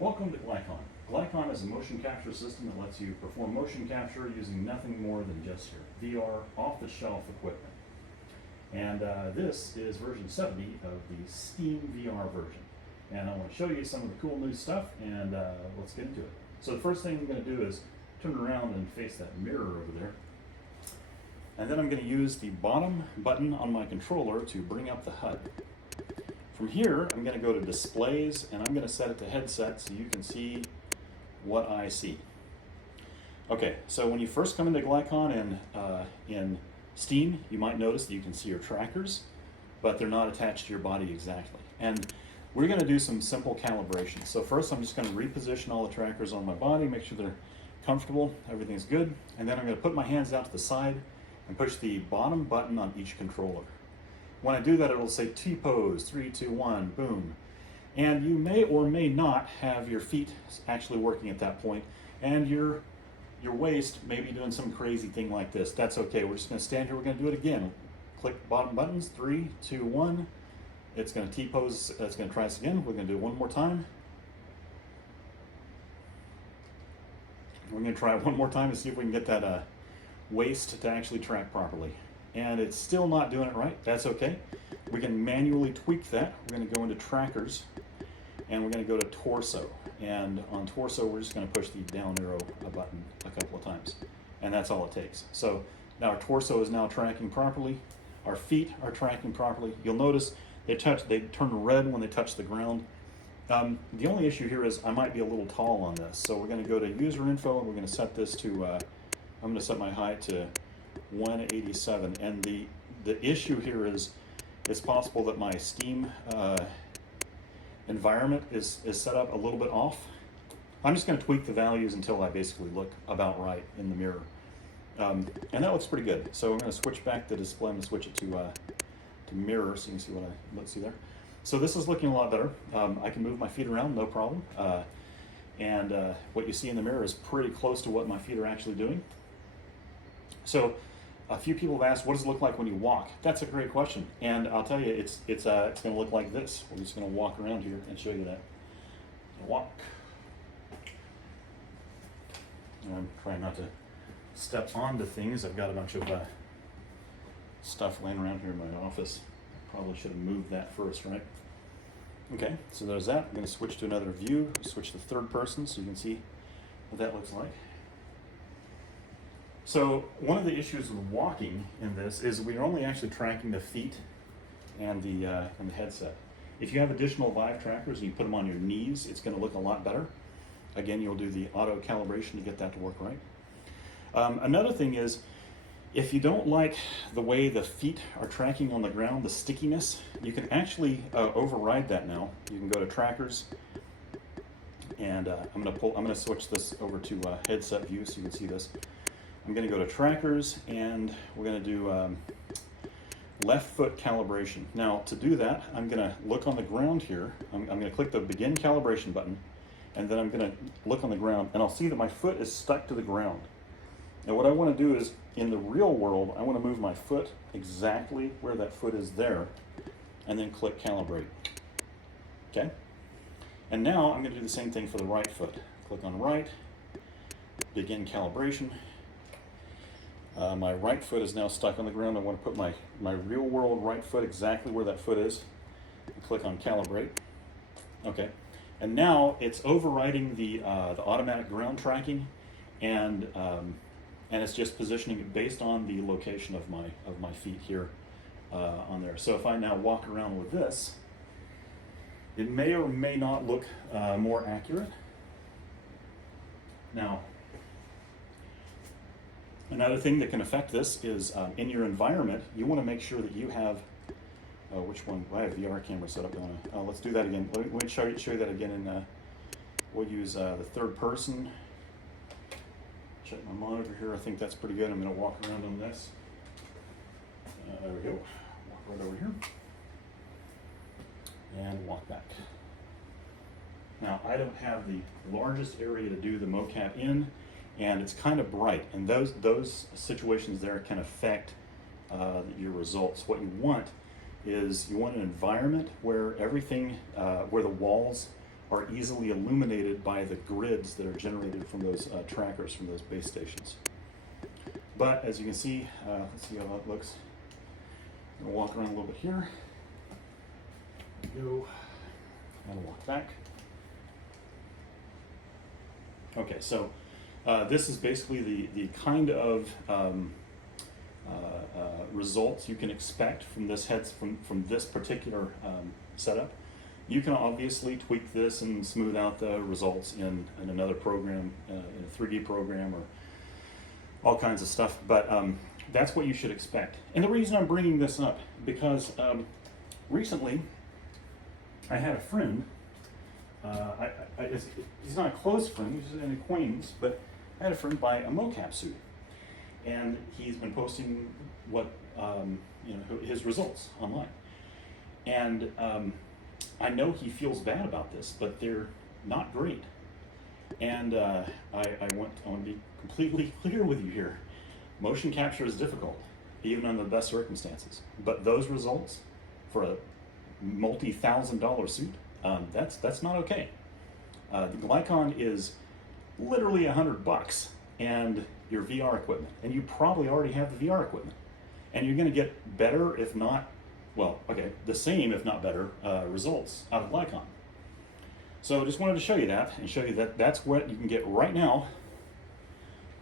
Welcome to Glycon. Glycon is a motion capture system that lets you perform motion capture using nothing more than just your VR off-the-shelf equipment. And this is version 70 of the SteamVR version. And I want to show you some of the cool new stuff, and let's get into it. So the first thing I'm going to do is turn around and face that mirror over there. And then I'm going to use the bottom button on my controller to bring up the HUD. From here, I'm going to go to displays, and I'm going to set it to headset so you can see what I see. Okay, so when you first come into Glycon in Steam, you might notice that you can see your trackers, but they're not attached to your body exactly. And we're going to do some simple calibration. So first, I'm just going to reposition all the trackers on my body, make sure they're comfortable, everything's good, and then I'm going to put my hands out to the side and push the bottom button on each controller. When I do that, it'll say T-pose, 3, 2, 1, boom. And you may or may not have your feet actually working at that point, and your waist may be doing some crazy thing like this. That's okay, we're just gonna stand here, we're gonna do it again. Click bottom buttons, 3, 2, 1. It's gonna T-pose, it's gonna try us again. We're gonna do it one more time. We're gonna try it one more time to see if we can get that waist to actually track properly. And it's still not doing it right. That's okay. We can manually tweak that. We're going to go into trackers, and we're going to go to torso. And on torso, we're just going to push the down arrow button a couple of times, and that's all it takes. So now our torso is now tracking properly. Our feet are tracking properly. You'll notice they turn red when they touch the ground. The only issue here is I might be a little tall on this. So we're going to go to user info, and we're going to set this to, I'm going to set my height to 187, and the issue here is it's possible that my Steam environment is set up a little bit off. I'm just going to tweak the values until I basically look about right in the mirror, and that looks pretty good. So I'm going to switch back the display. I'm going to switch it to mirror so you can see what I see there. So this is looking a lot better. I can move my feet around, no problem, and what you see in the mirror is pretty close to what my feet are actually doing. So a few people have asked, what does it look like when you walk? That's a great question, and I'll tell you, it's going to look like this. We're just going to walk around here and show you that. Walk. And I'm trying not to step onto things. I've got a bunch of stuff laying around here in my office. Probably should have moved that first, right? Okay, so there's that. I'm going to switch to another view. Switch to third person so you can see what that looks like. So one of the issues with walking in this is we're only actually tracking the feet and the headset. If you have additional Vive trackers and you put them on your knees, it's going to look a lot better. Again, you'll do the auto calibration to get that to work right. Another thing is, if you don't like the way the feet are tracking on the ground, the stickiness, you can actually override that now. You can go to trackers, and I'm going to switch this over to headset view so you can see this. I'm going to go to trackers, and we're going to do left foot calibration. Now, to do that, I'm going to look on the ground here. I'm going to click the begin calibration button, and then I'm going to look on the ground, and I'll see that my foot is stuck to the ground. Now, what I want to do is, in the real world, I want to move my foot exactly where that foot is there, and then click calibrate. Okay? And now I'm going to do the same thing for the right foot. Click on right, begin calibration. My right foot is now stuck on the ground. I want to put my real world right foot exactly where that foot is. And click on calibrate. Okay, and now it's overriding the automatic ground tracking, and it's just positioning it based on the location of my feet here on there. So if I now walk around with this, it may or may not look more accurate. Now, another thing that can affect this is in your environment, you want to make sure that you have, which one? I have VR camera set up on. Let's do that again. Let me show you that again, and we'll use the third person. Check my monitor here. I think that's pretty good. I'm going to walk around on this. There we go. Walk right over here. And walk back. Now, I don't have the largest area to do the mocap in, and it's kind of bright, and those situations there can affect your results. What you want is you want an environment where everything, where the walls are easily illuminated by the grids that are generated from those trackers from those base stations. But as you can see, let's see how that looks. I'm gonna walk around a little bit here. Go and walk back. Okay, so this is basically the kind of results you can expect from this from this particular setup. You can obviously tweak this and smooth out the results in another program, in a 3D program, or all kinds of stuff, but that's what you should expect. And the reason I'm bringing this up, because recently I had a friend, he's not a close friend, he's an acquaintance, but I had a friend buy a mocap suit. And he's been posting what, his results online. And I know he feels bad about this, but they're not great. And I want to be completely clear with you here. Motion capture is difficult, even under the best circumstances. But those results for a multi-$1,000 suit, that's not okay. The Glycon is literally $100 and your VR equipment, and you probably already have the VR equipment, and you're going to get better, if not, the same, if not better, results out of Glycon. So just wanted to show you that, and show you that that's what you can get right now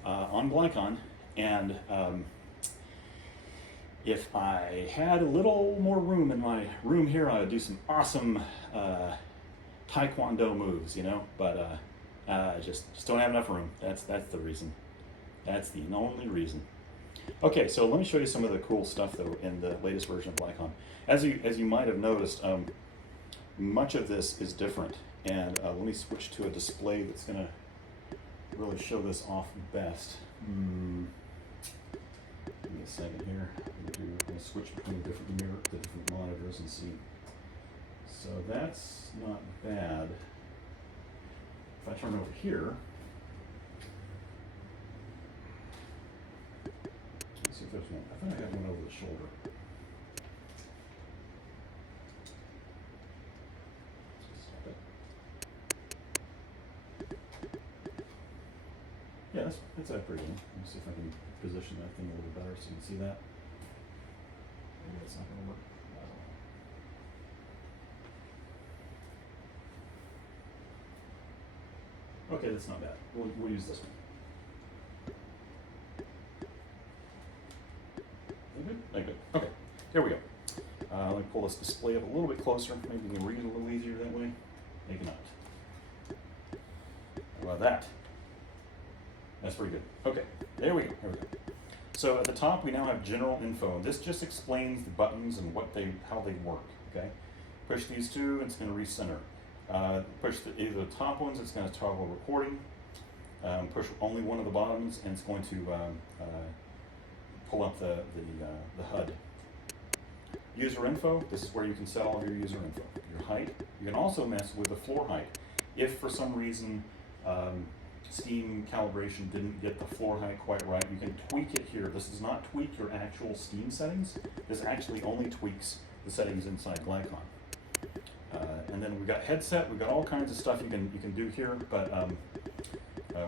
on Glycon. And if I had a little more room in my room here, I would do some awesome Taekwondo moves, but just don't have enough room. That's the reason. That's the only reason. Okay, so let me show you some of the cool stuff though in the latest version of Glycon. As you might have noticed, much of this is different. And let me switch to a display that's going to really show this off best. Give me a second here. I'm going to switch between the different monitors and see. So that's not bad. If I turn over here, let's see if there's one. I thought I had one over the shoulder. Yeah, that's pretty good. Let me see if I can position that thing a little better so you can see that. Maybe that's not going to work. Okay, that's not bad. We'll use this one. Good? Okay, here we go. Let me pull this display up a little bit closer. Maybe you can read it a little easier that way. Maybe not. How about that? That's pretty good. Okay, there we go. So at the top, we now have general info. This just explains the buttons and how they work. Okay, push these two, and it's going to recenter. Push either the top ones, it's going to toggle recording. Push only one of the bottoms, and it's going to pull up the HUD. User info. This is where you can set all of your user info. Your height. You can also mess with the floor height. If for some reason Steam calibration didn't get the floor height quite right, you can tweak it here. This does not tweak your actual Steam settings. This actually only tweaks the settings inside Glycon. And then we've got headset. We've got all kinds of stuff you can do here, but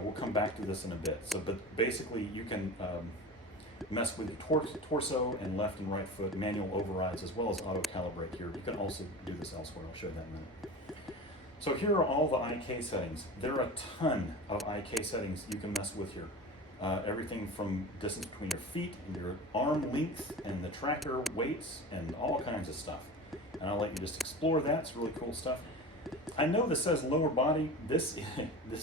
we'll come back to this in a bit. So, but basically, you can mess with your torso and left and right foot, manual overrides, as well as auto calibrate here. You can also do this elsewhere. I'll show you that in a minute. So here are all the IK settings. There are a ton of IK settings you can mess with here. Everything from distance between your feet and your arm length and the tracker weights and all kinds of stuff. And I'll let you just explore that. It's really cool stuff. I know this says lower body. This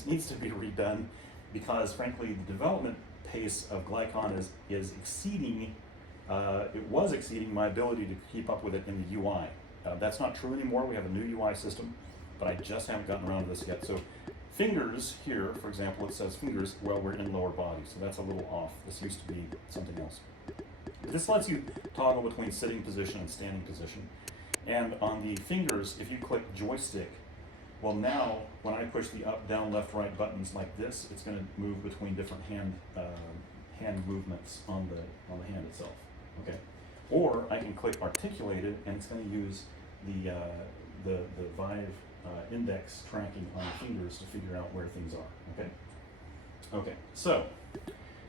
needs to be redone because, frankly, the development pace of Glycon is exceeding. It was exceeding my ability to keep up with it in the UI. That's not true anymore. We have a new UI system, but I just haven't gotten around to this yet. So fingers here, for example, it says fingers, well, we're in lower body, so that's a little off. This used to be something else. This lets you toggle between sitting position and standing position. And on the fingers, if you click joystick, well, now when I push the up, down, left, right buttons like this, it's going to move between different hand movements on the hand itself. Okay, or I can click articulated, and it's going to use the Vive index tracking on your fingers to figure out where things are, okay? Okay, so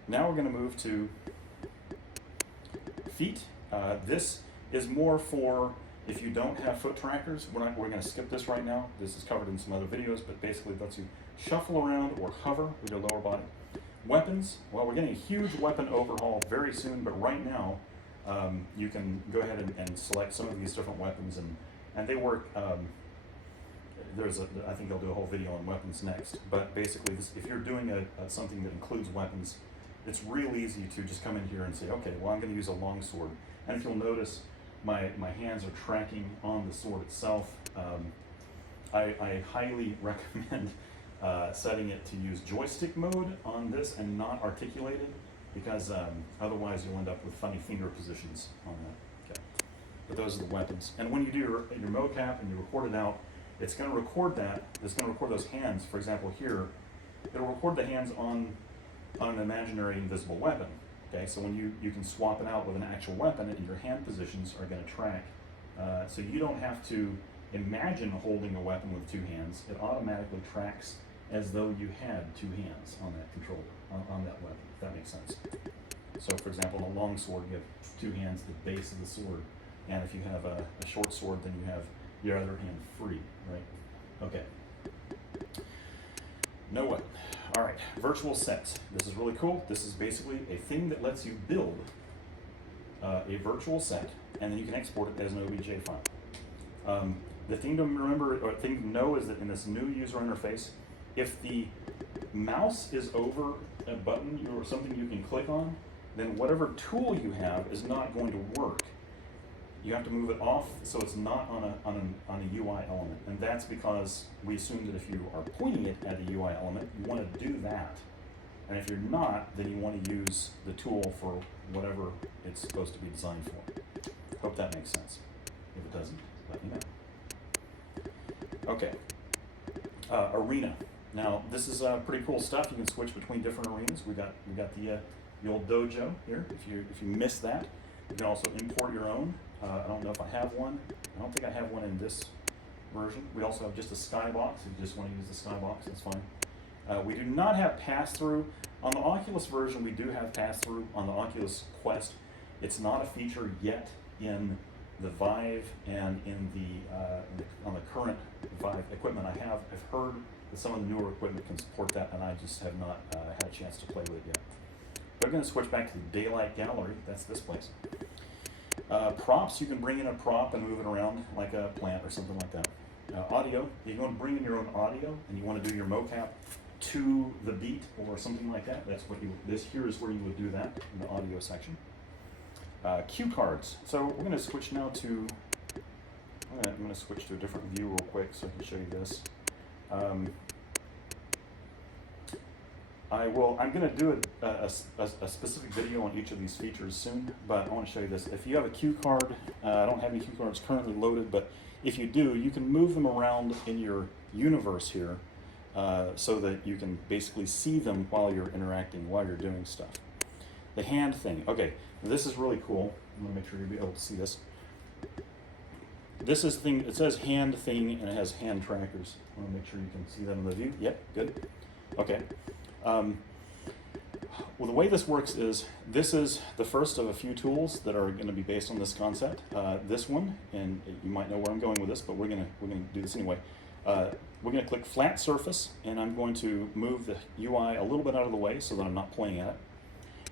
now we're going to move to feet. This is more for if you don't have foot trackers. We're going to skip this right now. This is covered in some other videos, but basically it lets you shuffle around or hover with your lower body. Weapons, well, we're getting a huge weapon overhaul very soon, but right now you can go ahead and select some of these different weapons, and they work. I think I'll do a whole video on weapons next, but basically if you're doing something that includes weapons, it's real easy to just come in here and say, okay, well, I'm going to use a long sword. And if you'll notice, my hands are tracking on the sword itself. I highly recommend setting it to use joystick mode on this and not articulated, because otherwise you'll end up with funny finger positions on that. Okay. But those are the weapons. And when you do your mocap and you record it out, it's going to record that. It's going to record those hands. For example, here, it'll record the hands on an imaginary invisible weapon. Okay, so when you can swap it out with an actual weapon, and your hand positions are going to track. So you don't have to imagine holding a weapon with two hands. It automatically tracks as though you had two hands on that controller, on that weapon, if that makes sense. So for example, in a long sword, you have two hands at the base of the sword. And if you have a short sword, then you have your other hand free, right? Okay. No weapon. All right, virtual sets. This is really cool. This is basically a thing that lets you build a virtual set, and then you can export it as an OBJ file. The thing to remember, or thing to know, is that in this new user interface, if the mouse is over a button or something you can click on, then whatever tool you have is not going to work. You have to move it off so it's not on a UI element, and that's because we assume that if you are pointing it at a UI element, you want to do that. And if you're not, then you want to use the tool for whatever it's supposed to be designed for. Hope that makes sense. If it doesn't, let me know. Okay, arena. Now this is pretty cool stuff. You can switch between different arenas. We got the old dojo here. If you miss that, you can also import your own. I don't know if I have one. I don't think I have one in this version. We also have just a skybox. If you just want to use the skybox, that's fine. We do not have pass-through. On the Oculus version, we do have pass-through. On the Oculus Quest, it's not a feature yet in the Vive and on the current Vive equipment I have. I've heard that some of the newer equipment can support that, and I just have not had a chance to play with it yet. We're going to switch back to the Daylight Gallery. That's this place. Props, you can bring in a prop and move it around like a plant or something like that. Audio, you want to bring in your own audio and you want to do your mocap to the beat or something like that. That's what this here is where you would do that in the audio section. Cue cards. So we're going to switch now to, I'm going to switch to a different view real quick so I can show you this. I'm going to do a specific video on each of these features soon, but I want to show you this. If you have a cue card, I don't have any cue cards currently loaded, but if you do, you can move them around in your universe here so that you can basically see them while you're interacting, while you're doing stuff. The hand thing. Okay, this is really cool. I'm going to make sure you'll be able to see this. This is the thing, it says hand thing, and it has hand trackers. I want to make sure you can see that in the view. Yep, good. Okay. Well, the way this works is, this is the first of a few tools that are going to be based on this concept. This one, and you might know where I'm going with this, but we're going to do this anyway. We're going to click flat surface, and I'm going to move the UI a little bit out of the way so that I'm not pointing at it.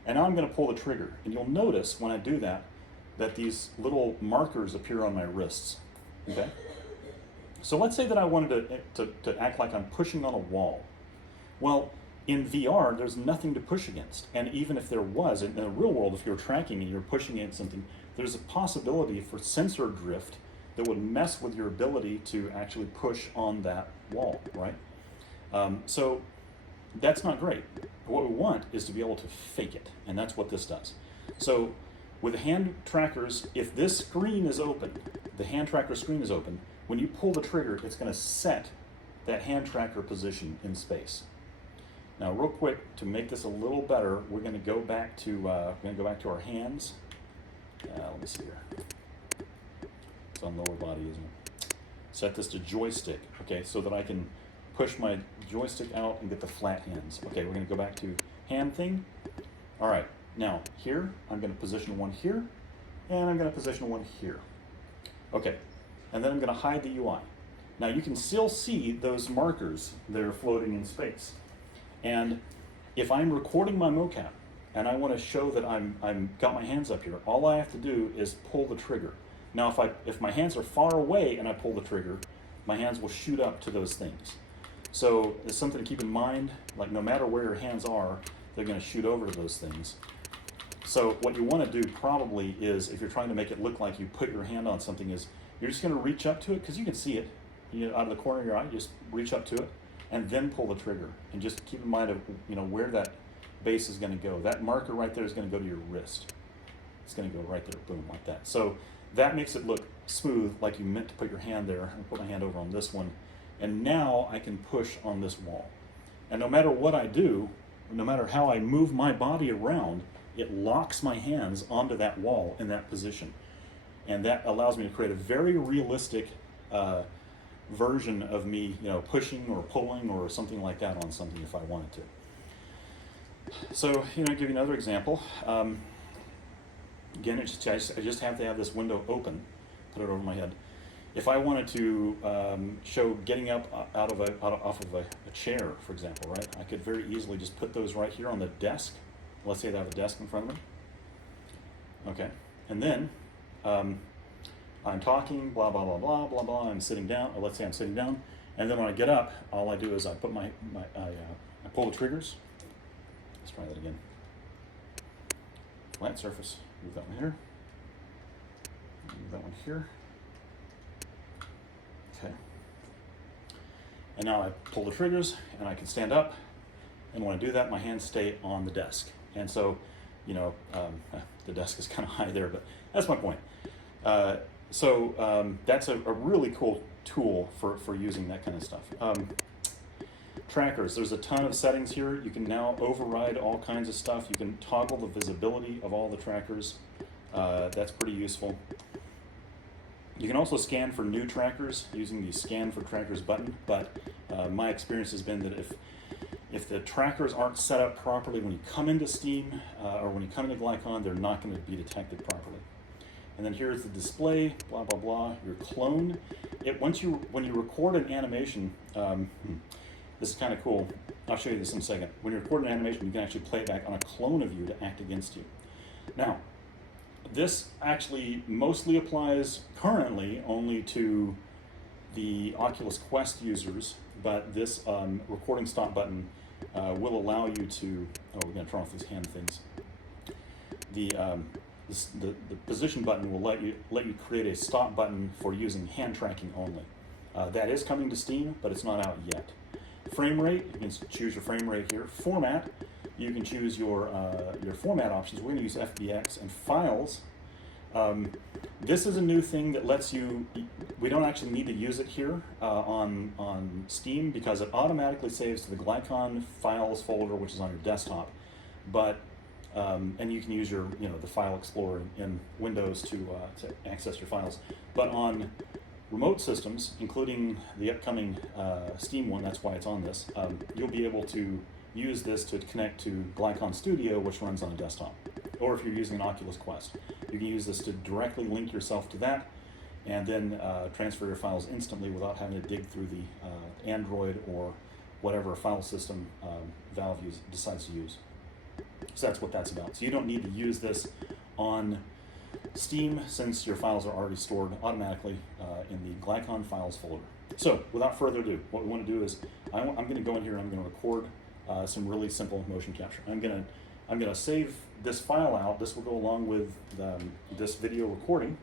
And now I'm going to pull the trigger, and you'll notice when I do that, that these little markers appear on my wrists. Okay. So let's say that I wanted to act like I'm pushing on a wall. Well, in VR, there's nothing to push against. And even if there was, in the real world, if you're tracking and you're pushing against something, there's a possibility for sensor drift that would mess with your ability to actually push on that wall, right? So that's not great. What we want is to be able to fake it, and that's what this does. So with the hand trackers, if this screen is open, the hand tracker screen is open, when you pull the trigger, it's going to set that hand tracker position in space. Now, real quick, to make this a little better, we're going to go back to our hands. Let me see here. It's on lower body, isn't it? set this to joystick, okay, so that I can push my joystick out and get the flat hands. Okay, we're gonna go back to hand thing. All right, now here, I'm gonna position one here, and I'm gonna position one here. Okay, and then I'm gonna hide the UI. Now you can still see those markers that are floating in space. And if I'm recording my mocap and I want to show that I'm got my hands up here, all I have to do is pull the trigger. Now if my hands are far away and I pull the trigger, my hands will shoot up to those things. So it's something to keep in mind, like no matter where your hands are, they're going to shoot over to those things. So what you want to do probably is, if you're trying to make it look like you put your hand on something, is you're just going to reach up to it, because you can see it. Out of the corner of your eye, just reach up to it and then pull the trigger, and just keep in mind of where that base is going to go. That marker right there is going to go to your wrist. It's going to go right there, boom, like that. So that makes it look smooth, like you meant to put your hand there. I'll put my hand over on this one, and now I can push on this wall. And no matter what I do, no matter how I move my body around, it locks my hands onto that wall in that position, and that allows me to create a very realistic version of me, pushing or pulling or something like that on something if I wanted to. So, give you another example. Again, I just have to have this window open, put it over my head. If I wanted to show getting up off of a chair, for example, right? I could very easily just put those right here on the desk. Let's say I have a desk in front of me. Okay, and then I'm talking, blah, blah, blah, blah, blah, blah, I'm sitting down, or let's say I'm sitting down, and then when I get up, all I do is I put I pull the triggers. Let's try that again. Flat surface, move that one here, move that one here. Okay. And now I pull the triggers, and I can stand up, and when I do that, my hands stay on the desk. And so, the desk is kind of high there, but that's my point. That's a really cool tool for using that kind of stuff. Trackers, there's a ton of settings here. You can now override all kinds of stuff. You can toggle the visibility of all the trackers. That's pretty useful. You can also scan for new trackers using the Scan for Trackers button, but my experience has been that if the trackers aren't set up properly when you come into Steam or when you come into Glycon, they're not going to be detected properly. And then here's the display, blah, blah, blah, your clone. When you record an animation, this is kind of cool. I'll show you this in a second. When you record an animation, you can actually play it back on a clone of you to act against you. Now, this actually mostly applies currently only to the Oculus Quest users, but this recording stop button will allow you to, we're going to turn off these hand things. The position button will let you create a stop button for using hand tracking only. That is coming to Steam, but it's not out yet. Frame rate, you can choose your frame rate here. Format, you can choose your format options. We're going to use FBX. And files, this is a new thing that lets you, we don't actually need to use it here on Steam, because it automatically saves to the Glycon files folder, which is on your desktop. But and you can use your, the file explorer in Windows to access your files. But on remote systems, including the upcoming Steam one, that's why it's on this, you'll be able to use this to connect to Glycon Studio, which runs on a desktop. Or if you're using an Oculus Quest, you can use this to directly link yourself to that, and then transfer your files instantly without having to dig through the Android or whatever file system Valve decides to use. So that's what that's about. So you don't need to use this on Steam, since your files are already stored automatically in the Glycon files folder. So without further ado, what we want to do is I'm going to go in here and I'm going to record some really simple motion capture. I'm going to save this file out. This will go along with this video recording,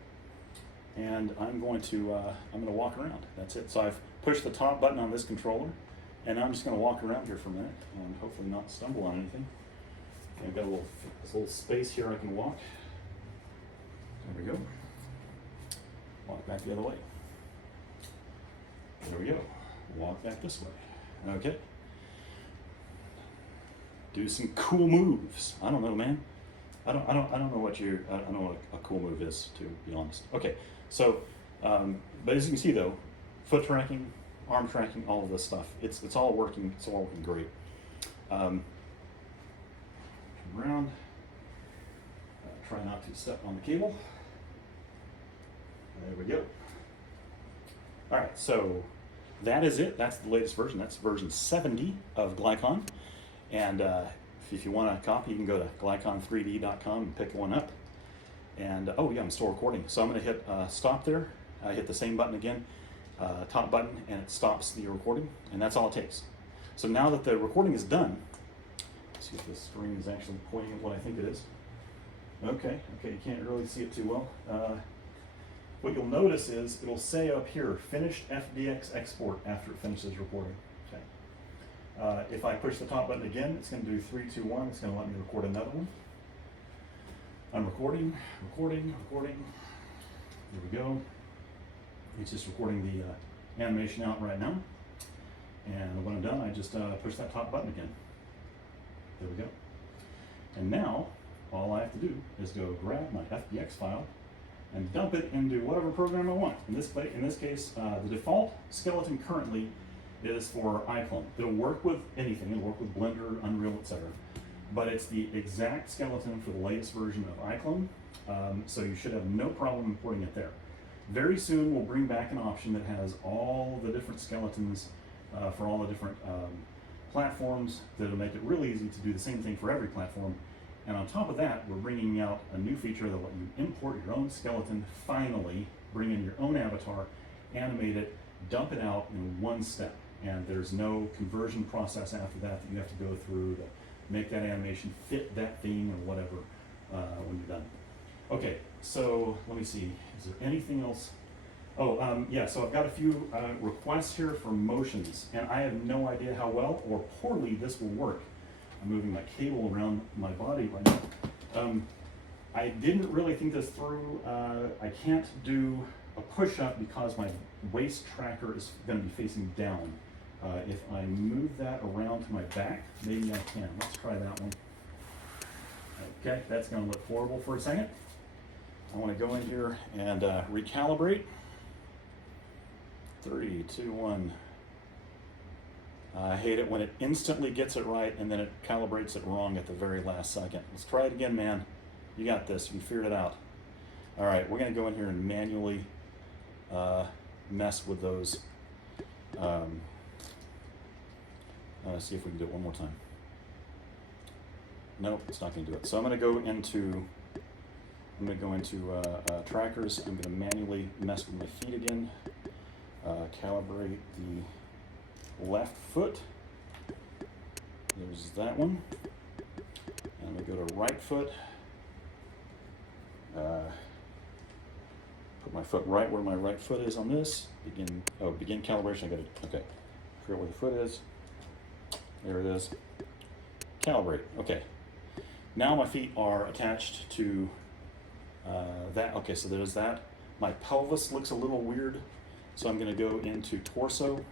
and I'm going to walk around. That's it. So I've pushed the top button on this controller, and I'm just going to walk around here for a minute and hopefully not stumble on anything. Okay, I've got this little space here I can walk. There we go. Walk back the other way. There we go. Walk back this way. Okay. Do some cool moves. I don't know, man. I don't know what a cool move is, to be honest. Okay. So, but as you can see though, foot tracking, arm tracking, all of this stuff. It's all working. It's all working great. Turn around. Try not to step on the cable. There we go. All right, so that is it. That's the latest version. That's version 70 of Glycon. And if you want a copy, you can go to Glycon3D.com and pick one up. And oh yeah, I'm still recording. So I'm going to hit stop there. I hit the same button again, top button, and it stops the recording. And that's all it takes. So now that the recording is done, let's see if the screen is actually pointing at what I think it is. Okay, you can't really see it too well. What you'll notice is it'll say up here, finished FDX export after it finishes recording. Okay. If I push the top button again, it's going to do 3, 2, 1. It's going to let me record another one. I'm recording. There we go. It's just recording the animation out right now. And when I'm done, I just push that top button again. There we go. And now, all I have to do is go grab my FBX file and dump it into whatever program I want. In this case, the default skeleton currently is for iClone. It'll work with anything. It'll work with Blender, Unreal, etc. But it's the exact skeleton for the latest version of iClone, so you should have no problem importing it there. Very soon, we'll bring back an option that has all the different skeletons for all the different platforms that'll make it really easy to do the same thing for every platform. And on top of that, we're bringing out a new feature that'll let you import your own skeleton, finally, bring in your own avatar, animate it, dump it out in one step. And there's no conversion process after that you have to go through to make that animation fit that theme or whatever when you're done. Okay, so let me see, is there anything else? Oh, yeah, so I've got a few requests here for motions, and I have no idea how well or poorly this will work. I'm moving my cable around my body right now. I didn't really think this through. I can't do a push-up because my waist tracker is going to be facing down. If I move that around to my back, maybe I can. Let's try that one. Okay, that's going to look horrible for a second. I want to go in here and recalibrate. 3, 2, 1. I hate it when it instantly gets it right and then it calibrates it wrong at the very last second. Let's try it again, man. You got this. You figured it out. All right, we're going to go in here and manually mess with those. See if we can do it one more time. Nope, it's not going to do it. So I'm going to go into trackers. I'm going to manually mess with my feet again. Calibrate the left foot. There's that one. And I'm going to go to right foot. Put my foot right where my right foot is on this. Begin calibration. I got to, okay. Figure out where the foot is. There it is. Calibrate. Okay. Now my feet are attached to that. Okay, so there's that. My pelvis looks a little weird, so I'm going to go into torso,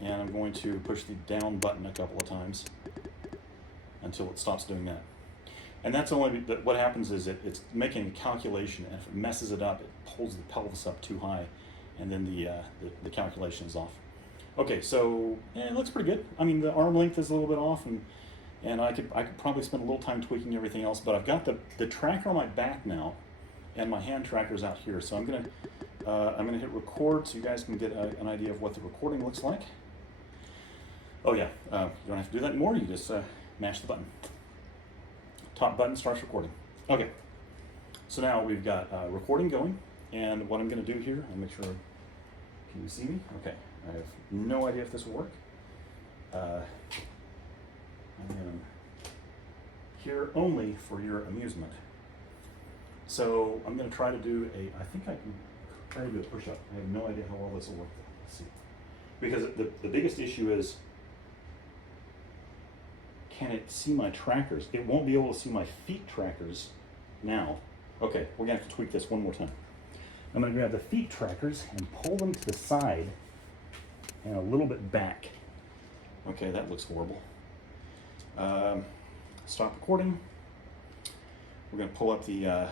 and I'm going to push the down button a couple of times until it stops doing that. And that's only what happens is it's making a calculation, and if it messes it up, it pulls the pelvis up too high, and then the calculation is off. Okay, so it looks pretty good. I mean, the arm length is a little bit off, and I could probably spend a little time tweaking everything else, but I've got the tracker on my back now, and my hand tracker's out here. So I'm gonna hit record so you guys can get an idea of what the recording looks like. Oh yeah, you don't have to do that anymore. You just mash the button. Top button starts recording. Okay, so now we've got recording going, and what I'm gonna do here, I'll make sure, can you see me? Okay. I have no idea if this will work. I'm here only for your amusement. So I'm going to try to do I think I can try to do a push-up. I have no idea how well this will work. Let's see. Because the biggest issue is, can it see my trackers? It won't be able to see my feet trackers now. Okay, we're going to have to tweak this one more time. I'm going to grab the feet trackers and pull them to the side and a little bit back. Okay, that looks horrible. Stop recording. We're going to pull up the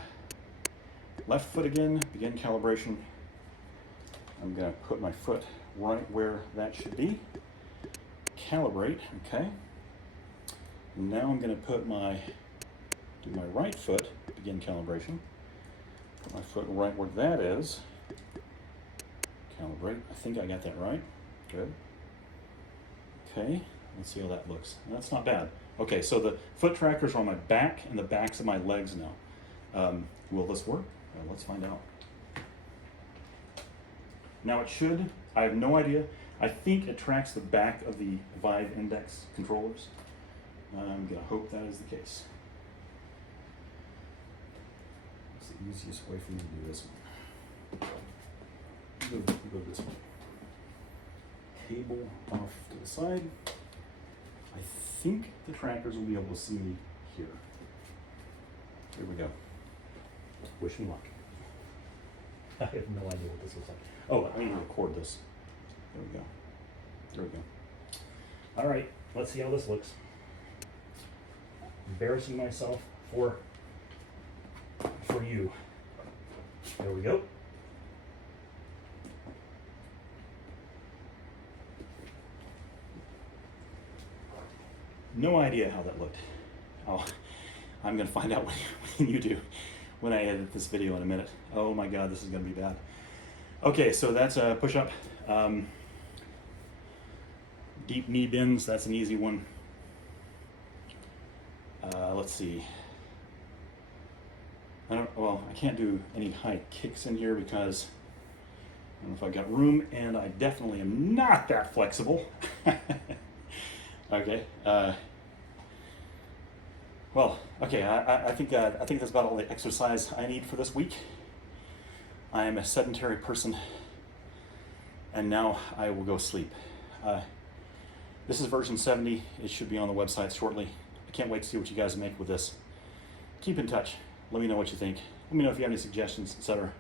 left foot again, begin calibration. I'm going to put my foot right where that should be. Calibrate, okay. And now I'm going to put do my right foot, begin calibration. Put my foot right where that is. Calibrate, I think I got that right. Good. Okay, let's see how that looks. That's not bad. Okay, so the foot trackers are on my back and the backs of my legs now. Will this work? Well, let's find out. Now it should, I have no idea. I think it tracks the back of the Vive Index controllers. I'm gonna hope that is the case. It's the easiest way for me to do this one. Go this way. Cable off to the side. I think the trackers will be able to see me here. Here we go. Wish me luck. I have no idea what this looks like. Oh, I need to record this. There we go. There we go. All right, let's see how this looks. Embarrassing myself for you. There we go. No idea how that looked. Oh, I'm gonna find out when you do, when I edit this video in a minute. Oh my God, this is gonna be bad. Okay, so that's a push-up. Deep knee bends, that's an easy one. Let's see. I can't do any high kicks in here because I don't know if I've got room, and I definitely am not that flexible. Okay. Well, okay. I think that's about all the exercise I need for this week. I am a sedentary person, and now I will go sleep. This is version 70. It should be on the website shortly. I can't wait to see what you guys make with this. Keep in touch. Let me know what you think. Let me know if you have any suggestions, etc.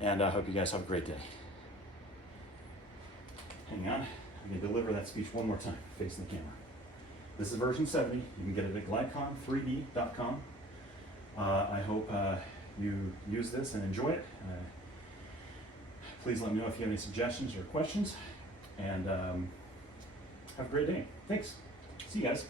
And I hope you guys have a great day. Hang on. I'm going to deliver that speech one more time, facing the camera. This is version 70. You can get it at Glycon3D.com. I hope you use this and enjoy it. Please let me know if you have any suggestions or questions. And have a great day. Thanks. See you guys.